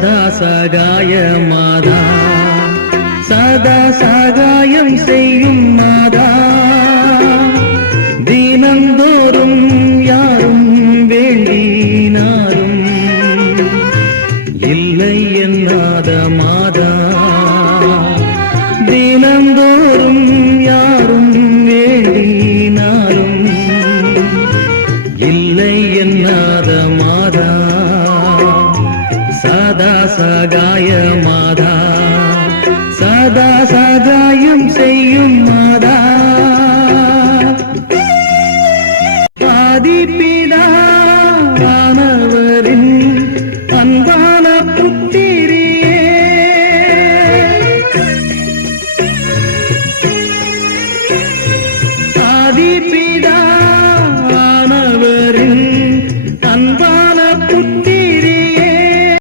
சதா சகாய மாதா சதா சகாயம் செய்யும் மாதா தினந்தோறும் யாரும் வேண்டினாரும் இல்லை என்னாத மாதா தினந்தோறும் யாரும் வேண்டினாரும் இல்லை என்னாத மாதா சதா சகாய மாதா சதா சகாயம் செய்யும் மாதா ஆதிபி